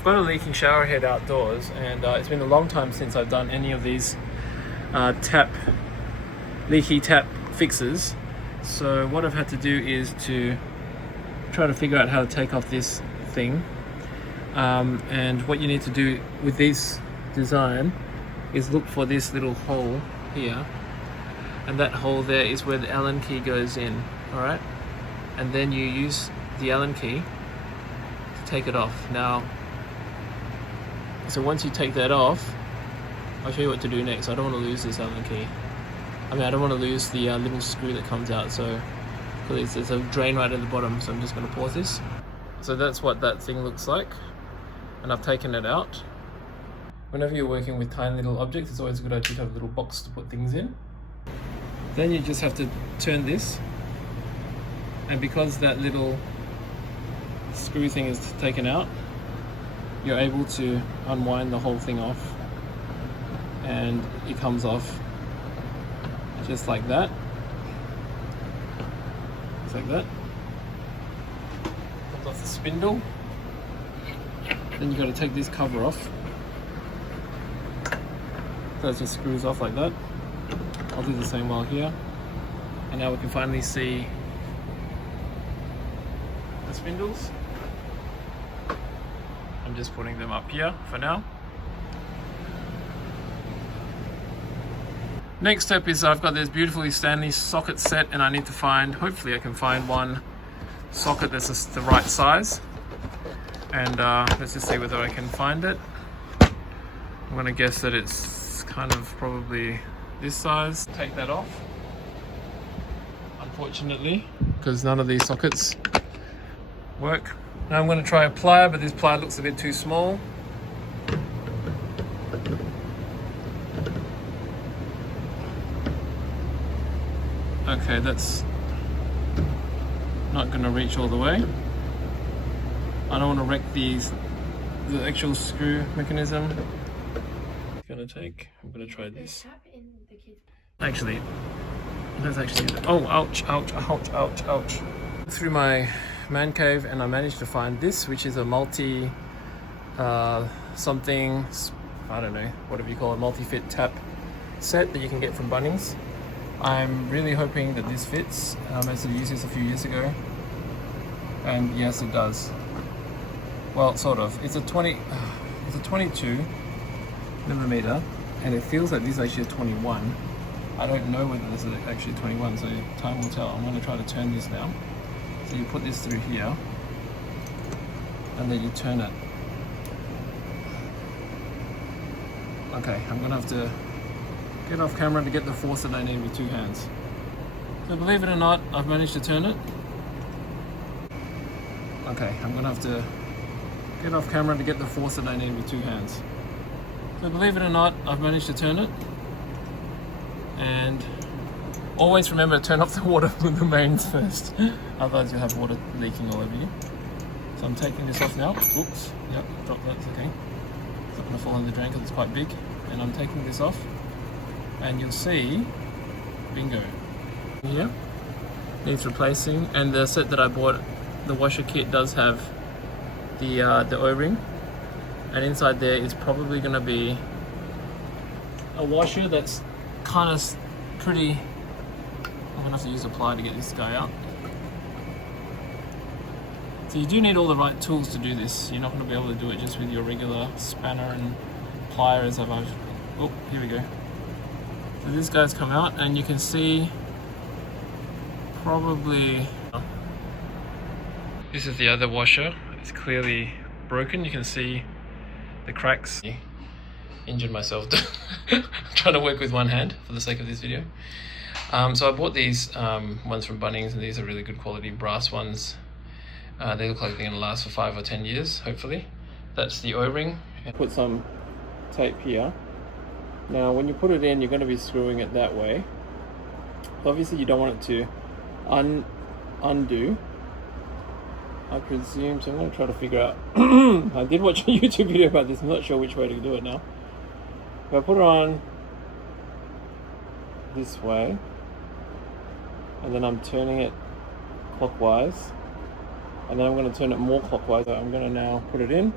I've got a leaking shower head outdoors, and it's been a long time since I've done any of these leaky tap fixes. So what I've had to do is to try to figure out how to take off this thing. And what you need to do with this design is look for this little hole here, and that hole there is where the Allen key goes in. All right, and then you use the Allen key to take it off. Now, so once you take that off, I'll show you what to do next. I don't want to lose this Allen key. I don't want to lose the little screw that comes out. So there's a drain right at the bottom, so I'm just going to pause this. So that's what that thing looks like, and I've taken it out. Whenever you're working with tiny little objects, it's always a good idea to have a little box to put things in. Then you just have to turn this, and because that little screw thing is taken out, you're able to unwind the whole thing off, and it comes off just like that. Just like that. Comes off the spindle. Then you've got to take this cover off. So it just screws off like that. I'll do the same while here. And now we can finally see the spindles. I'm just putting them up here for now. Next step is I've got this beautifully Stanley socket set, and I need to find, hopefully I can find one socket that's just the right size. And let's just see whether I can find it. I'm gonna guess that it's kind of probably this size. Take that off, unfortunately, because none of these sockets work. Now I'm going to try a plier, but this plier looks a bit too small. Okay, that's not going to reach all the way. I don't want to wreck the actual screw mechanism. It's going to take, I'm going to try this. Actually, let's actually do that. Oh, ouch, ouch, ouch, ouch, ouch. Through my man cave, and I managed to find this, which is a multi something, I don't know, whatever you call it, multi-fit tap set that you can get from Bunnings. I'm really hoping that this fits, as I used this a few years ago, and yes, it does. Well, sort of. It's a 22 millimeter, and it feels like this is actually a 21. I don't know whether this is actually 21, so time will tell. I'm going to try to turn this now. So you put this through here, and then you turn it. Okay, I'm going to have to get off camera to get the force that I need with two hands. So believe it or not, I've managed to turn it. Okay, I'm going to have to get off camera to get the force that I need with two hands. So believe it or not, I've managed to turn it. And always remember to turn off the water with the mains first, otherwise you'll have water leaking all over you. So I'm taking this off now. Oops, yep, drop that, it's okay. It's not going to fall in the drain because it's quite big. And I'm taking this off, and you'll see, bingo. Here, needs replacing, and the set that I bought, the washer kit, does have the O-ring, and inside there is probably going to be a washer that's kind of pretty. I'm gonna have to use a plier to get this guy out. So you do need all the right tools to do this. You're not going to be able to do it just with your regular spanner and plier as I've. Oh, here we go. So this guy's come out, and you can see probably. This is the other washer. It's clearly broken. You can see the cracks. Injured myself trying to work with one hand for the sake of this video. So I bought these ones from Bunnings, and these are really good quality brass ones. They look like they're going to last for 5 or 10 years, hopefully. That's the O-ring. Put some tape here. Now when you put it in, you're going to be screwing it that way. Obviously you don't want it to undo, I presume, so I'm going to try to figure out. I did watch a YouTube video about this, I'm not sure which way to do it now. If I put it on this way, and then I'm turning it clockwise, and then I'm going to turn it more clockwise. So I'm going to now put it in,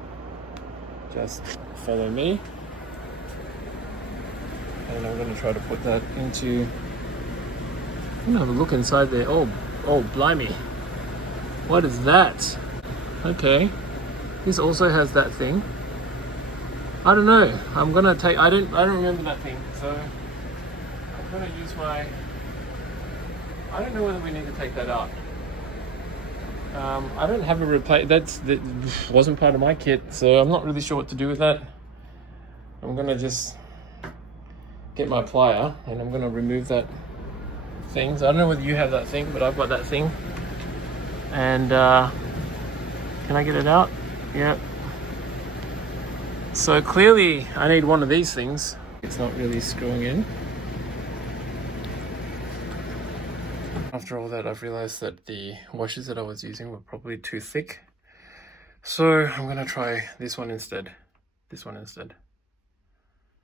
just follow me. And I'm going to try to put that into... I'm going to have a look inside there. Oh, blimey. What is that? Okay. This also has that thing. I don't know. I'm going to take... I don't remember that thing. So I'm going to use my... I don't know whether we need to take that out. I don't have a replace. That wasn't part of my kit, so I'm not really sure what to do with that. I'm gonna just get my plier and I'm gonna remove that thing. So I don't know whether you have that thing, but I've got that thing. And can I get it out? Yeah. So clearly I need one of these things. It's not really screwing in. After all that, I've realized that the washers that I was using were probably too thick. So I'm gonna try this one instead.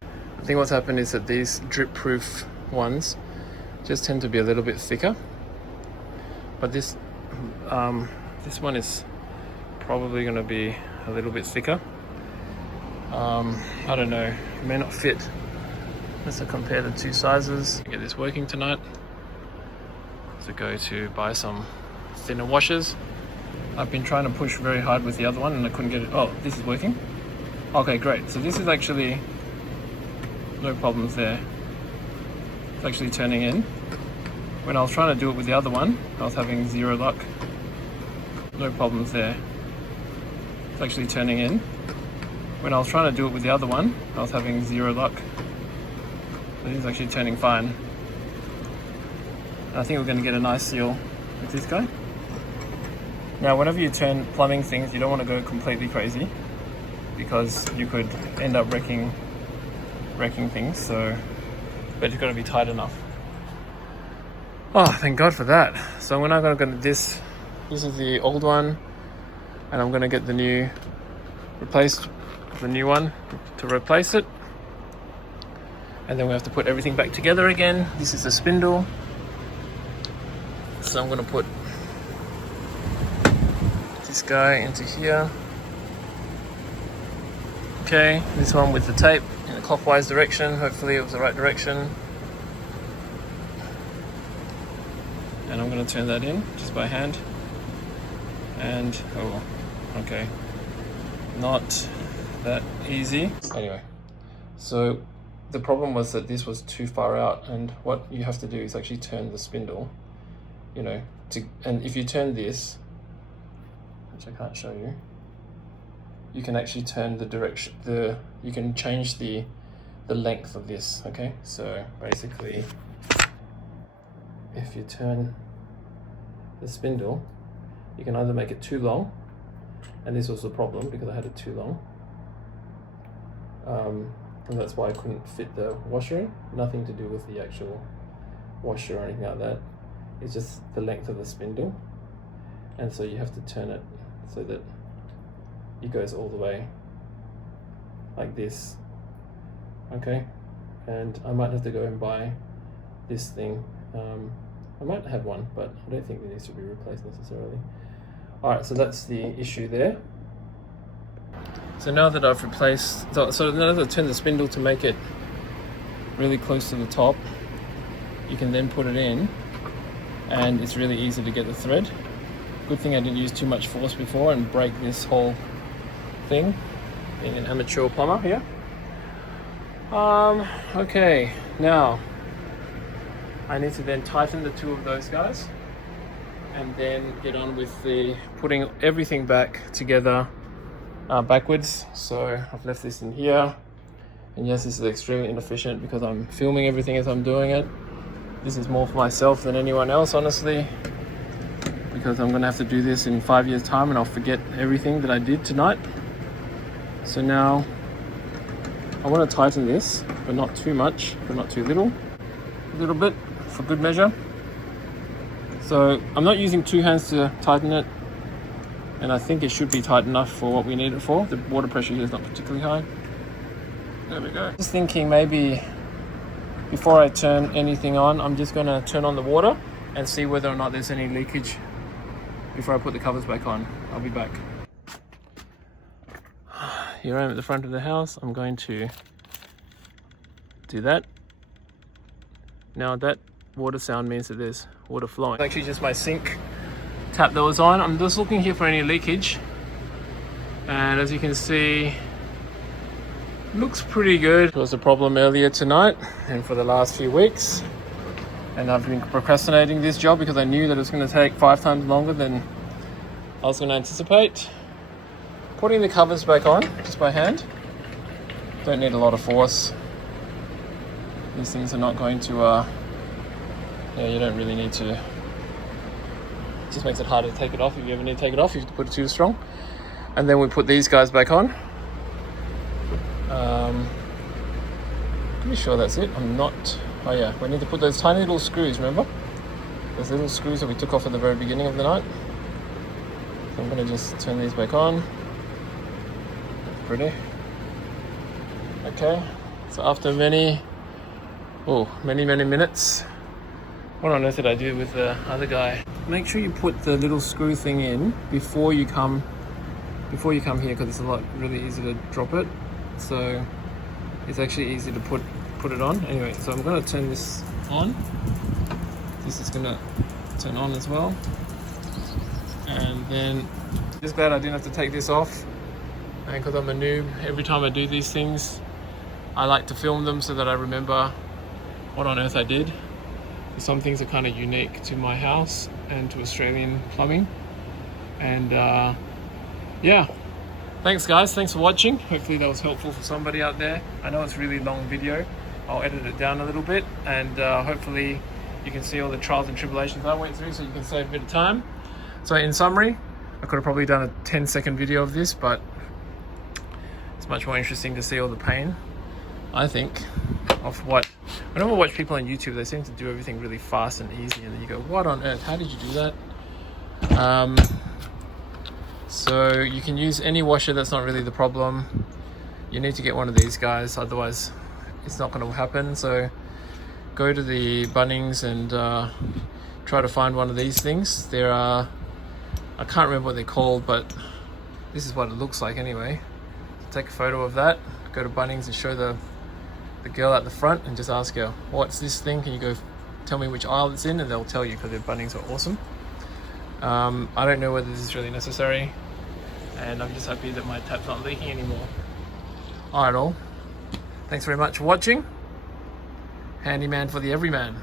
I think what's happened is that these drip-proof ones just tend to be a little bit thicker. But this one is probably gonna be a little bit thicker. I don't know, it may not fit. Let's compare the two sizes. Get this working tonight. To go to buy some thinner washers. I've been trying to push very hard with the other one and I couldn't get it. Oh, this is working. Okay, great. So this is actually no problems there. It's actually turning in. When I was trying to do it with the other one, I was having zero luck. No problems there. It's actually turning in. When I was trying to do it with the other one, I was having zero luck. So this is actually turning fine. I think we're going to get a nice seal with this guy. Now, whenever you turn plumbing things, you don't want to go completely crazy because you could end up wrecking things. So, but it's got to be tight enough. Oh, thank God for that. So we're now going to go to this. This is the old one, and I'm going to get the new one to replace it. And then we have to put everything back together again. This is the spindle. So I'm going to put this guy into here. Okay, this one with the tape in a clockwise direction. Hopefully it was the right direction. And I'm going to turn that in just by hand. And, oh, okay. Not that easy. Anyway, so the problem was that this was too far out, and what you have to do is actually turn the spindle. You know, and if you turn this, which I can't show you, you can actually turn the direction, you can change the length of this, okay? So basically, if you turn the spindle, you can either make it too long, and this was the problem because I had it too long, and that's why I couldn't fit the washer in. Nothing to do with the actual washer or anything like that. It's just the length of the spindle, and so you have to turn it so that it goes all the way like this, okay? And I might have to go and buy this thing. I might have one, but I don't think it needs to be replaced necessarily. Alright, so that's the issue there. So now that I've replaced, so now that I've turned the spindle to make it really close to the top, you can then put it in, and it's really easy to get the thread. Good thing I didn't use too much force before and break this whole thing. Being an amateur plumber here. Okay, now I need to then tighten the two of those guys and then get on with the putting everything back together backwards. So I've left this in here, and yes, this is extremely inefficient because I'm filming everything as I'm doing it. This is more for myself than anyone else, honestly, because I'm gonna have to do this in 5 years' time and I'll forget everything that I did tonight. So now I want to tighten this, but not too much, but not too little. A little bit for good measure. So I'm not using two hands to tighten it, and I think it should be tight enough for what we need it for. The water pressure here is not particularly high. There we go. Just thinking maybe before I turn anything on, I'm just gonna turn on the water and see whether or not there's any leakage before I put the covers back on. I'll be back. here I am at the front of the house. I'm going to do that. Now that water sound means that there's water flowing. It's actually just my sink tap that was on. I'm just looking here for any leakage. And as you can see, looks pretty good. It was a problem earlier tonight and for the last few weeks. And I've been procrastinating this job because I knew that it was going to take 5 times longer than I was going to anticipate. Putting the covers back on just by hand. Don't need a lot of force. These things are not going to, yeah, you don't really need to. It just makes it harder to take it off. If you ever need to take it off, you have to put it too strong. And then we put these guys back on. Pretty sure that's it. I'm not. Oh yeah, we need to put those tiny little screws, remember? Those little screws that we took off at the very beginning of the night. So I'm going to just turn these back on. Pretty. Okay, so after many minutes, what on earth did I do with the other guy? Make sure you put the little screw thing in before you come here, because it's really easy to drop it. So it's actually easy to put it on. Anyway, so I'm going to turn this on. This is going to turn on as well. And then just glad I didn't have to take this off. And because I'm a noob, every time I do these things, I like to film them so that I remember what on earth I did. Some things are kind of unique to my house and to Australian plumbing. And yeah, thanks guys, thanks for watching. Hopefully that was helpful for somebody out there. I know it's a really long video. I'll edit it down a little bit, and hopefully you can see all the trials and tribulations I went through, so you can save a bit of time. So in summary, I could have probably done a 10-second video of this, but it's much more interesting to see all the pain, I think, of what. Whenever I watch people on YouTube, they seem to do everything really fast and easy, and then you go, what on earth, how did you do that? So you can use any washer, that's not really the problem. You need to get one of these guys, otherwise it's not going to happen. So go to the Bunnings and try to find one of these things. There are, I can't remember what they're called, but this is what it looks like anyway. Take a photo of that, go to Bunnings and show the girl at the front and just ask her, what's this thing? Can you go tell me which aisle it's in? And they'll tell you, because their Bunnings are awesome. I don't know whether this is really necessary, and I'm just happy that my tap's not leaking anymore. Alright all, thanks very much for watching. Handyman for the everyman.